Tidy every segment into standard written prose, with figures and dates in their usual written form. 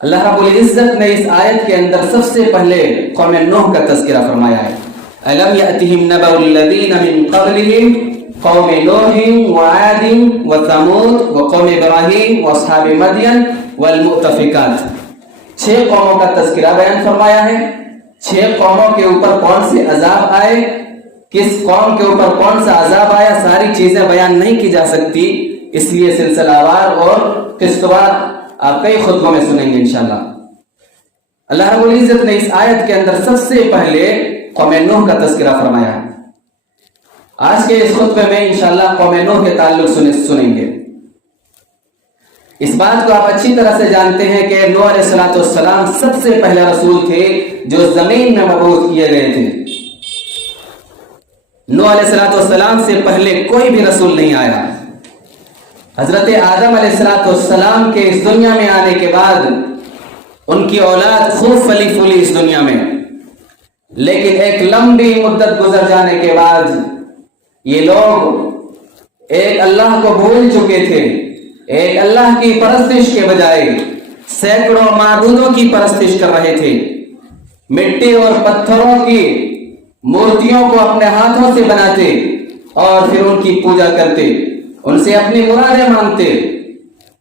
اللہ رب العزت نے اس آیت کے اندر سب سے پہلے قوم نوح کا تذکرہ فرمایا ہے. أَلَمْ يَأْتِهِمْ نَبَأُ الَّذِينَ مِنْ قَبْلِهِمْ قَوْمِ نُوحٍ وَعَادٍ وَثَمُودَ وَقَوْمِ إِبْرَاهِيمَ وَأَصْحَابِ مَدْيَنَ وَالْمُؤْتَفِكَاتِ. 6 قوموں کا تذکرہ بیان فرمایا ہے. 6 قوموں کے اوپر کون سے عذاب آئے, کس قوم کے اوپر کون سا عذاب آیا, ساری چیزیں بیان نہیں کی جا سکتی, اس لیے سلسلہ وار اور قسط وار آپ کئی خطبوں میں سنیں گے انشاءاللہ. اللہ رب العزت نے اس آیت کے اندر سب سے پہلے قوم نوح کا تذکرہ فرمایا ہے. آج کے اس خطبے میں انشاءاللہ قوم نوح کے تعلق سنیں گے. اس بات کو آپ اچھی طرح سے جانتے ہیں کہ نوح علیہ السلام سب سے پہلا رسول تھے جو زمین میں مبعوث کیے گئے تھے. نوح علیہ السلام سے پہلے کوئی بھی رسول نہیں آیا. حضرت آدم علیہ السلام کے اس دنیا میں آنے کے بعد ان کی اولاد خوب پلی پھولی اس دنیا میں, لیکن ایک لمبی مدت گزر جانے کے بعد یہ لوگ ایک اللہ کو بھول چکے تھے. ایک اللہ کی پرستش کے بجائے سینکڑوں معبودوں کی پرستش کر رہے تھے. مٹی اور پتھروں کی مورتیوں کو اپنے ہاتھوں سے بناتے اور پھر ان کی پوجا کرتے, ان سے اپنی مرادیں مانگتے.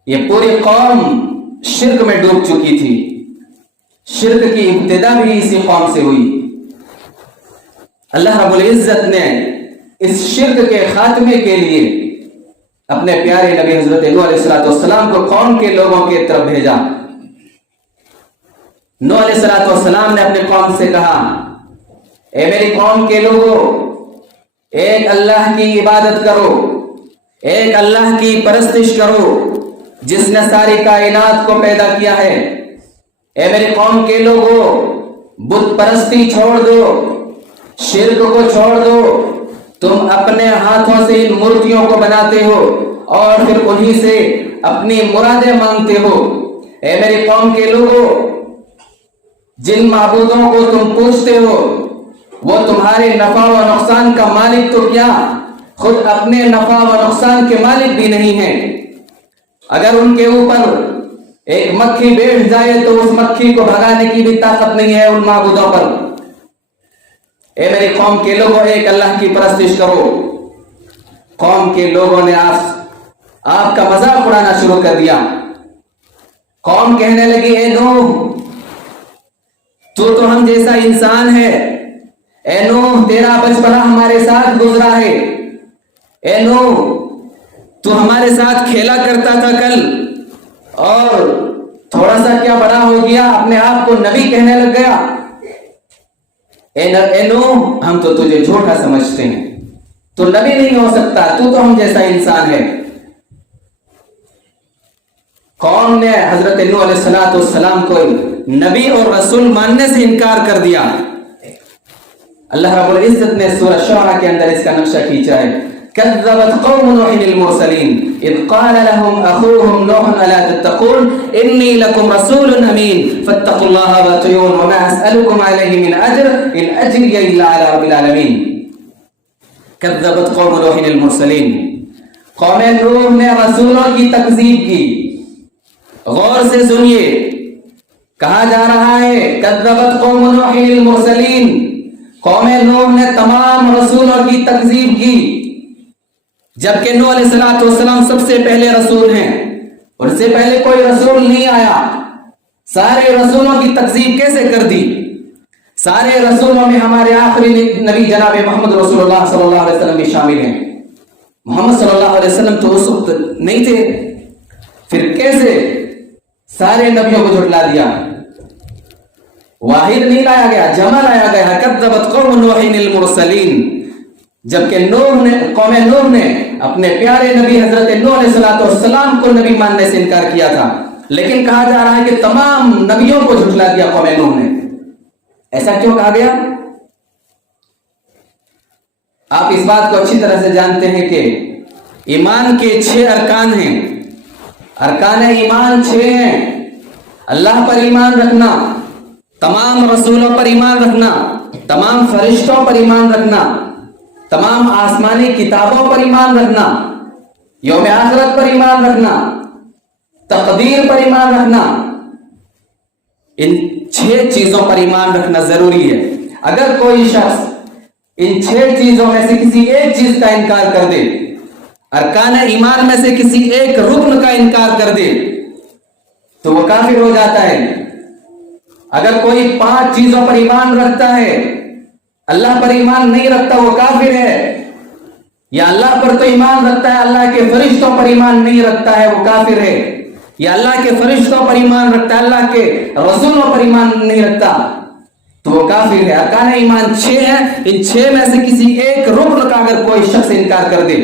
یہ پوری قوم شرک میں ڈوب چکی تھی. شرک کی ابتدا بھی اسی قوم سے ہوئی. اللہ رب العزت نے اس شرک کے خاتمے کے لیے اپنے پیارے نبی حضرت نوح علیہ السلام کو قوم کے لوگوں کی طرف بھیجا. نوح علیہ السلام نے اپنے قوم سے کہا, اے میری قوم کے لوگوں, ایک اللہ کی عبادت کرو, ایک اللہ کی پرستش کرو جس نے ساری کائنات کو پیدا کیا ہے. اے میری قوم کے لوگوں, بت پرستی چھوڑ دو, شرک کو چھوڑ دو. تم اپنے ہاتھوں سے ان مورتیوں کو بناتے ہو اور پھر انہی سے اپنی مرادیں مانگتے ہو. اے میری قوم کے لوگوں, جن معبودوں کو تم پوجتے ہو وہ تمہارے نفع و نقصان کا مالک تو کیا, خود اپنے نفع و نقصان کے مالک بھی نہیں ہیں. اگر ان کے اوپر ایک مکھی بیٹھ جائے تو اس مکھی کو بھگانے کی بھی طاقت نہیں ہے ان معبودوں پر. اے میری قوم کے لوگوں, ایک اللہ کی پرستش کرو. قوم کے لوگوں نے آپ کا مذاق اڑانا شروع کر دیا. قوم کہنے لگی, اے نوح, تو ہم جیسا انسان ہے. اے نوح, تیرا بچپنا ہمارے ساتھ گزرا ہے. اے نوح, تو ہمارے ساتھ کھیلا کرتا تھا کل, اور تھوڑا سا کیا بڑا ہو گیا اپنے آپ کو نبی کہنے لگ گیا. اے نوح, ہم تو تجھے جھوٹا سمجھتے ہیں, تو نبی نہیں ہو سکتا, تو ہم جیسا انسان ہے. قوم نے حضرت نوح علیہ السلام کو نبی اور رسول ماننے سے انکار کر دیا. اللہ رب العزت نے سورہ شعراء کے اندر اس کا نقشہ کھینچا ہے. كذبت قوم نوح المرسلين إذ قال لهم أخوهم نوح ألا تتقون إني لكم رسول أمين فاتقوا الله وأطيعون وما أسألكم عليه من أجر إن أجري إلا على رب العالمين. كذبت قوم نوح المرسلين, قوم نوح نے رسولوں کی تکذیب کی. غور سے سنیے, کہا جا رہا ہے كذبت قوم نوح المرسلين, قوم نوح نے تمام رسولوں کی تکذیب کی, جبکہ نوح علیہ السلام سب سے پہلے رسول ہیں. ان سے پہلے کوئی رسول نہیں آیا. سارے رسولوں کی تکذیب کیسے کر دی؟ سارے رسولوں میں ہمارے آخری نبی جناب محمد رسول اللہ صلی اللہ علیہ وسلم بھی شامل ہیں. محمد صلی اللہ علیہ وسلم تو اس وقت نہیں تھے, پھر کیسے سارے نبیوں کو جھٹلا دیا؟ واحد نہیں لایا گیا, جمع لایا گیا. کذبت قوم نوح المرسلین, جبکہ قوم نوح نے اپنے پیارے نبی حضرت نوح علیہ السلام کو نبی ماننے سے انکار کیا تھا, لیکن کہا جا رہا ہے کہ تمام نبیوں کو جھٹلا دیا قوم نوح نے. ایسا کیوں کہا گیا؟ آپ اس بات کو اچھی طرح سے جانتے ہیں کہ ایمان کے 6 ارکان ہیں. ارکان ایمان 6 ہیں. اللہ پر ایمان رکھنا, تمام رسولوں پر ایمان رکھنا, تمام فرشتوں پر ایمان رکھنا, تمام آسمانی کتابوں پر ایمان رکھنا, یوم آخرت پر ایمان رکھنا, تقدیر پر ایمان رکھنا, ان 6 چیزوں پر ایمان رکھنا ضروری ہے. اگر کوئی شخص ان 6 چیزوں میں سے کسی ایک چیز کا انکار کر دے، ارکان ایمان میں سے کسی ایک رکن کا انکار کر دے، تو وہ کافر ہو جاتا ہے. اگر کوئی 5 چیزوں پر ایمان رکھتا ہے، اللہ پر ایمان نہیں رکھتا، وہ کافر ہے. یا اللہ پر تو ایمان رکھتا ہے، اللہ کے فرشتوں پر ایمان نہیں رکھتا ہے، وہ کافر ہے. یا اللہ کے فرشتوں پر ایمان رکھتا ہے، اللہ کے رسولوں پر ایمان نہیں رکھتا، تو وہ کافر ہے. ارکان ایمان 6 ہیں، ان 6 میں سے کسی ایک رکن کا اگر کوئی شخص انکار کر دے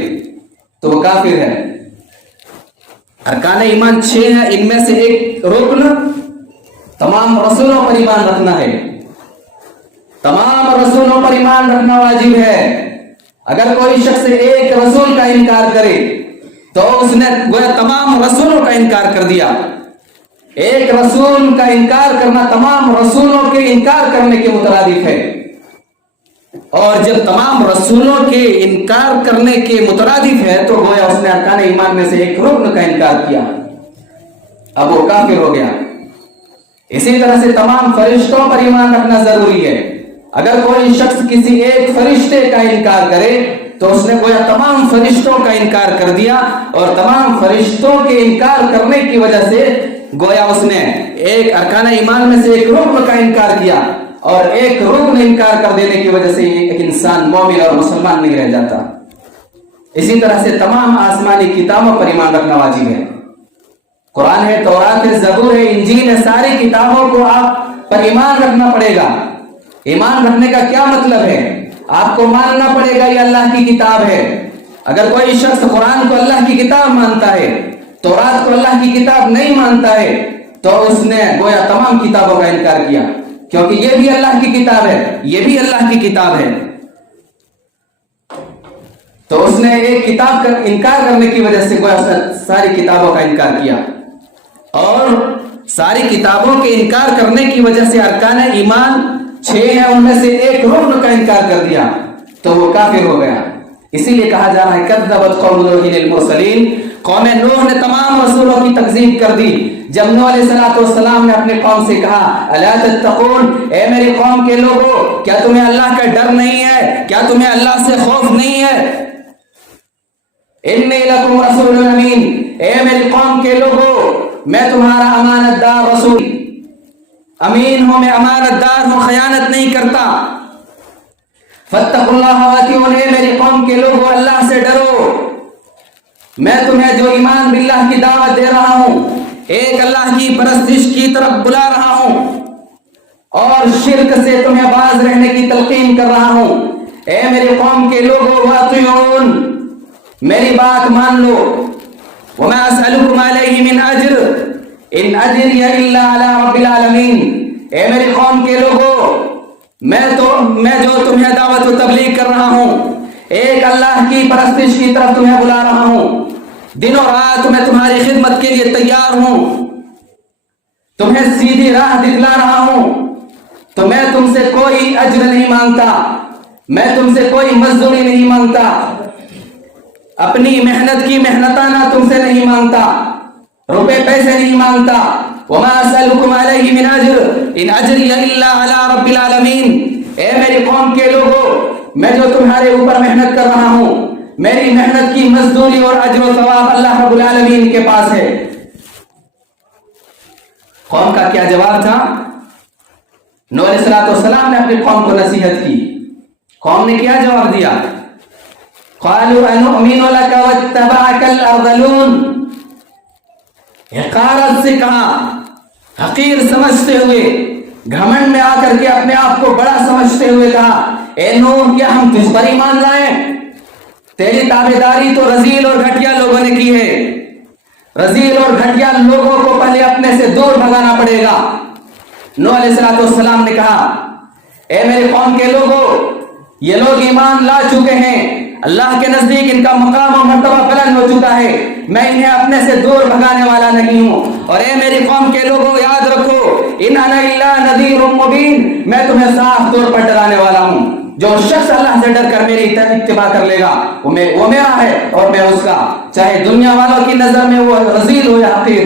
تو وہ کافر ہے. ارکان ایمان 6 ہیں، ان میں سے ایک رکن تمام رسولوں پر ایمان رکھنا ہے. تمام رسولوں پر ایمان رکھنا واجب ہے. اگر کوئی شخص ایک رسول کا انکار کرے تو اس نے گویا تمام رسولوں کا انکار کر دیا. ایک رسول کا انکار کرنا تمام رسولوں کے انکار کرنے کے مترادف ہے. اور جب تمام رسولوں کے انکار کرنے کے مترادف ہے تو گویا اس نے ارکان ایمان میں سے ایک رکن کا انکار کیا، اب وہ کافر ہو گیا. اسی طرح سے تمام فرشتوں پر ایمان رکھنا ضروری ہے. اگر کوئی شخص کسی ایک فرشتے کا انکار کرے تو اس نے گویا تمام فرشتوں کا انکار کر دیا، اور تمام فرشتوں کے انکار کرنے کی وجہ سے گویا اس نے ایک ارکان ایمان میں سے ایک رکن کا انکار کیا، اور ایک رکن انکار کر دینے کی وجہ سے ایک انسان مومن اور مسلمان نہیں رہ جاتا. اسی طرح سے تمام آسمانی کتابوں پر ایمان رکھنا واجب ہے. قرآن ہے، تورات ہے، زبور ہے، انجیل ہے، ساری کتابوں کو آپ پر ایمان رکھنا پڑے گا. ایمان رکھنے کا کیا مطلب ہے؟ آپ کو ماننا پڑے گا یہ اللہ کی کتاب ہے. اگر کوئی شخص قرآن کو اللہ کی کتاب مانتا ہے، تورات کو اللہ کی کتاب نہیں مانتا ہے، تو اس نے گویا تمام کتابوں کا انکار کیا، کیونکہ یہ بھی اللہ کی کتاب ہے، یہ بھی اللہ کی کتاب ہے. تو اس نے ایک کتاب کا انکار کرنے کی وجہ سے گویا ساری کتابوں کا انکار کیا، اور ساری کتابوں کے انکار کرنے کی وجہ سے ارکان ایمان 6 ہیں، ان میں سے ایک رکن کا انکار کر دیا تو وہ کافر ہو گیا. اسی لیے کہا جا رہا ہے کذبت قوم نوح المرسلین، قوم نوح نے تمام رسولوں کی تکذیب کر دی. جب نوح علیہ السلام نے اپنے قوم سے کہا الا تتقون، اے میری قوم کے لوگوں، کیا تمہیں اللہ کا ڈر نہیں ہے؟ کیا تمہیں اللہ سے خوف نہیں ہے؟ انی لکم رسول امین، اے میری قوم کے لوگوں، میں تمہارا امانت دار رسول، امین ہوں، میں امانت دار ہوں، خیانت نہیں کرتا. فاتقوا اللہ واتقون، اے میری قوم کے لوگوں، اللہ سے ڈرو. میں تمہیں جو ایمان باللہ کی دعوت دے رہا ہوں، ایک اللہ کی پرستش کی طرف بلا رہا ہوں، اور شرک سے تمہیں باز رہنے کی تلقین کر رہا ہوں. اے میری قوم کے لوگوں، واطیعون، میری بات مان لو. وما اسألکم علیہ من اجر ان اجری الا علی رب العالمین، اے میری قوم کے لوگوں، میں جو تمہیں دعوت و تبلیغ کر رہا ہوں، ایک اللہ کی پرستش کی طرف تمہیں بلا رہا ہوں، دن و رات میں تمہاری خدمت کے لیے تیار ہوں، تمہیں سیدھی راہ دکھلا رہا ہوں، تو میں تم سے کوئی اجر نہیں مانگتا، میں تم سے کوئی مزدوری نہیں مانگتا، اپنی محنت کی محنتانہ تم سے نہیں مانگتا، روپے پیسے نہیں مانگتا. وما اسألکم علیہ من اجر ان اجری الا علی رب العالمین، اے میری قوم کے لوگوں، میں جو تمہارے اوپر محنت کر رہا ہوں، میری محنت کی مزدوری اور اجر و ثواب اللہ رب العالمین کے پاس ہے. قوم کا کیا جواب تھا؟ نوح علیہ السلام نے اپنی قوم کو نصیحت کی. قوم نے کیا جواب دیا؟ قالوا انؤمن لك واتبعك الارذلون، حقارت سے کہا، حقیر سمجھتے ہوئے، گھمنڈ میں آ کر کے اپنے آپ کو بڑا سمجھتے ہوئے کہا، اے نوح، کیا ہم تجھ پر ایمان لائیں؟ تیری تابعداری تو رذیل اور گھٹیا لوگوں نے کی ہے. رذیل اور گھٹیا لوگوں کو پہلے اپنے سے دور بھگانا پڑے گا. نوح علیہ السلام نے کہا، اے میرے قوم کے لوگوں، یہ لوگ ایمان لا چکے ہیں، اللہ کے نزدیک ان کا مقام و مرتبہ بلند ہو چکا ہے، میں انہیں اپنے سے دور بھگانے والا نہیں ہوں. اور اے میری قوم کے لوگوں، یاد رکھو، ان انا الا نذیر مبین، میں تمہیں صاف طور پر ڈرانے والا ہوں. جو شخص اللہ سے ڈر کر میری اتباع کر لے گا وہ میرا ہے اور میں اس کا، چاہے دنیا والوں کی نظر میں وہ رذیل ہو یا حقیر.